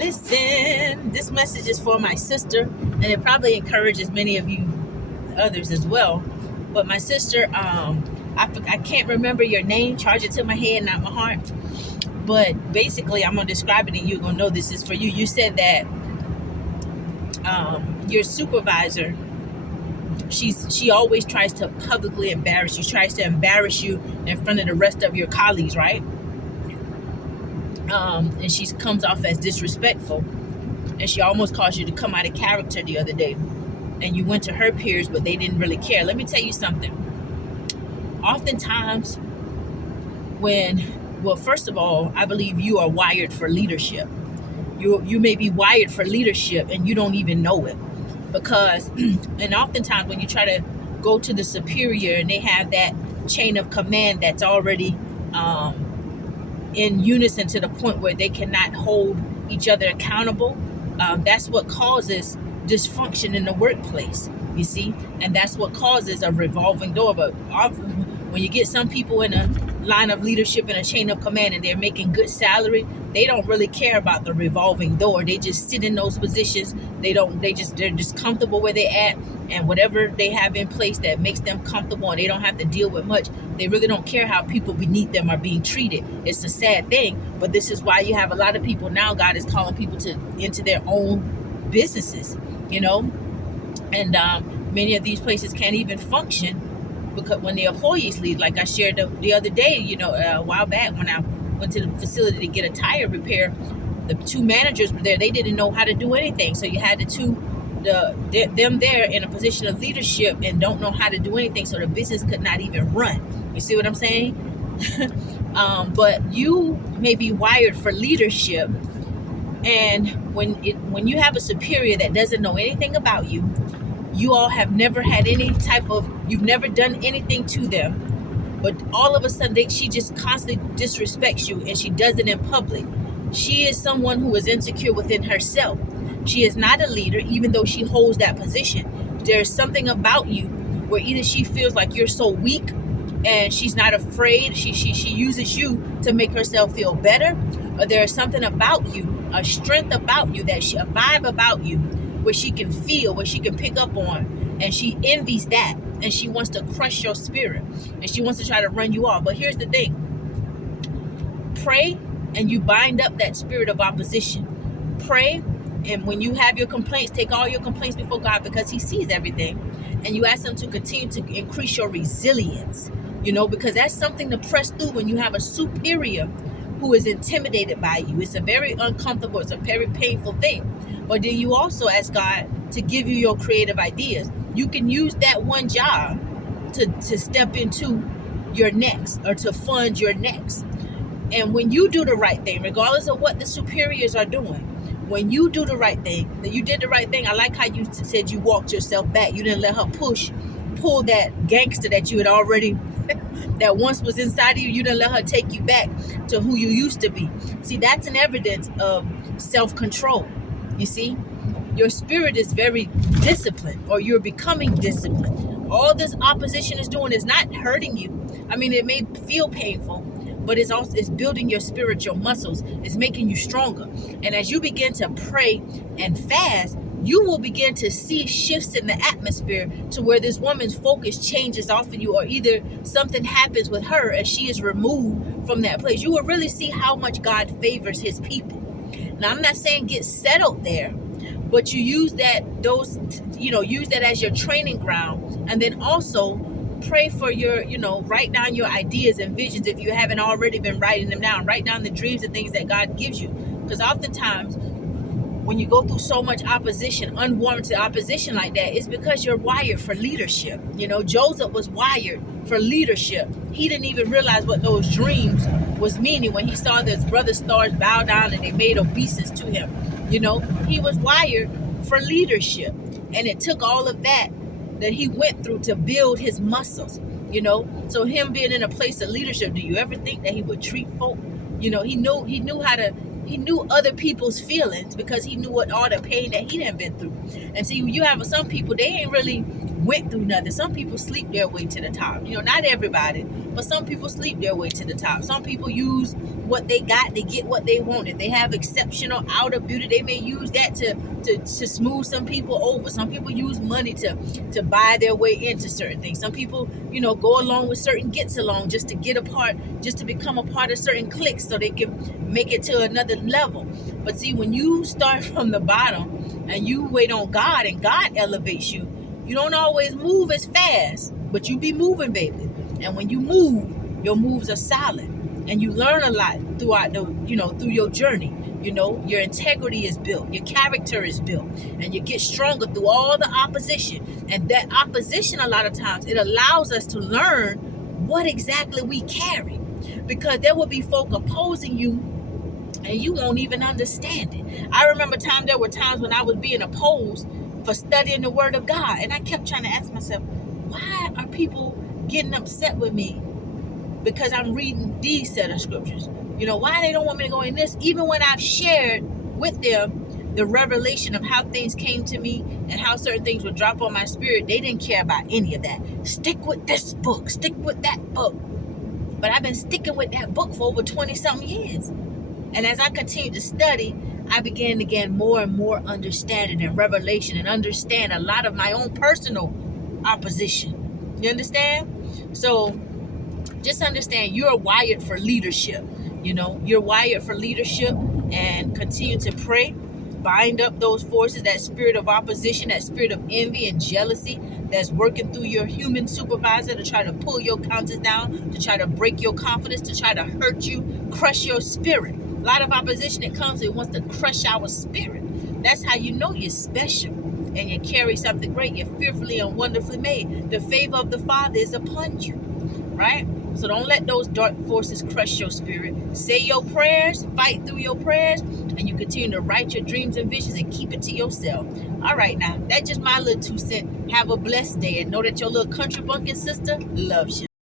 Listen, this message is for my sister, and it probably encourages many of you others as well. But my sister, I can't remember your name. Charge it to my head, not my heart. But basically, I'm gonna describe it, and you're gonna know this is for you. You said that your supervisor, she always tries to publicly embarrass you. Tries to embarrass you in front of the rest of your colleagues, right? And she comes off as disrespectful, and she almost caused you to come out of character the other day. And you went to her peers, but they didn't really care. Let me tell you something. Oftentimes, first of all, I believe you are wired for leadership. You may be wired for leadership and you don't even know it, because and oftentimes when you try to go to the superior and they have that chain of command that's already in unison to the point where they cannot hold each other accountable, that's what causes dysfunction in the workplace, you see. And that's what causes a revolving door. But when you get some people in a line of leadership and a chain of command and they're making good salary, they don't really care about the revolving door. They just sit in those positions. They're just comfortable where they're at, and whatever they have in place that makes them comfortable and they don't have to deal with much, they really don't care how people beneath them are being treated. It's a sad thing, but this is why you have a lot of people now. God is calling people into their own businesses, and many of these places can't even function because when the employees leave. Like I shared the other day, a while back, when I went to the facility to get a tire repair, the two managers were there. They didn't know how to do anything, so you had them there in a position of leadership and don't know how to do anything, so the business could not even run. You see what I'm saying? But you may be wired for leadership, and when you have a superior that doesn't know anything about you, you all have never had you've never done anything to them, but all of a sudden she just constantly disrespects you, and she does it in public. She is someone who is insecure within herself. She is not a leader, even though she holds that position. There's something about you where either she feels like you're so weak and she's not afraid. She uses you to make herself feel better, or there's something about you, a strength about you, a vibe about you, where she can feel, where she can pick up on, and she envies that, and she wants to crush your spirit, and she wants to try to run you off. But here's the thing: pray and you bind up that spirit of opposition. Pray, and when you have your complaints, take all your complaints before God, because He sees everything, and you ask Him to continue to increase your resilience, because that's something to press through when you have a superior who is intimidated by you. It's a very uncomfortable, it's a very painful thing. But then you also ask God to give you your creative ideas. You can use that one job to step into your next, or to fund your next. And when you do the right thing, regardless of what the superiors are doing, when you do the right thing, that you did the right thing. I like how you said you walked yourself back. You didn't let her pull that gangster that you had already, that once was inside of you. You didn't let her take you back to who you used to be. See, that's an evidence of self-control. You see, your spirit is very disciplined, or you're becoming disciplined. All this opposition is doing is not hurting you. I mean, it may feel painful, but it's building your spiritual muscles. It's making you stronger. And as you begin to pray and fast, you will begin to see shifts in the atmosphere to where this woman's focus changes off of you, or either something happens with her and she is removed from that place. You will really see how much God favors His people. Now, I'm not saying get settled there, but you use that as your training ground, and then also pray for your, write down your ideas and visions. If you haven't already been writing them down, write down the dreams and things that God gives you. Because oftentimes when you go through so much opposition, unwarranted opposition like that, it's because you're wired for leadership. Joseph was wired for leadership. He didn't even realize what those dreams was meaning when he saw his brother's stars bow down and they made obeisance to him. He was wired for leadership, and it took all of that he went through to build his muscles. So him being in a place of leadership, do you ever think that he would treat folk? He knew other people's feelings, because he knew what all the pain that he had been through. And see, you have some people, they ain't really went through nothing. Some people sleep their way to the top. Not everybody, but some people sleep their way to the top. Some people use what they got to get what they wanted. They have exceptional outer beauty. They may use that to smooth some people over. Some people use money to buy their way into certain things. Some people, go along with certain gets along just to get a part, just to become a part of certain cliques so they can make it to another level. But see, when you start from the bottom and you wait on God and God elevates you, you don't always move as fast, but you be moving, baby. And when you move, your moves are solid. And you learn a lot throughout through your journey. Your integrity is built, your character is built, and you get stronger through all the opposition. And that opposition, a lot of times, it allows us to learn what exactly we carry. Because there will be folk opposing you and you won't even understand it. I remember there were times when I was being opposed for studying the Word of God. And I kept trying to ask myself, why are people getting upset with me because I'm reading these set of scriptures? Why they don't want me to go in this? Even when I've shared with them the revelation of how things came to me and how certain things would drop on my spirit, they didn't care about any of that. Stick with this book, stick with that book. But I've been sticking with that book for over 20-something years. And as I continued to study, I began to gain more and more understanding and revelation and understand a lot of my own personal opposition. You understand? So just understand you're wired for leadership. You're wired for leadership, and continue to pray. Bind up those forces, that spirit of opposition, that spirit of envy and jealousy that's working through your human supervisor to try to pull your countenance down, to try to break your confidence, to try to hurt you, crush your spirit. A lot of opposition that comes, it wants to crush our spirit. That's how you know you're special and you carry something great. You're fearfully and wonderfully made. The favor of the Father is upon you, right? So don't let those dark forces crush your spirit. Say your prayers, fight through your prayers, and you continue to write your dreams and visions and keep it to yourself. All right, now, that's just my little 2 cents. Have a blessed day, and know that your little country bumpkin sister loves you.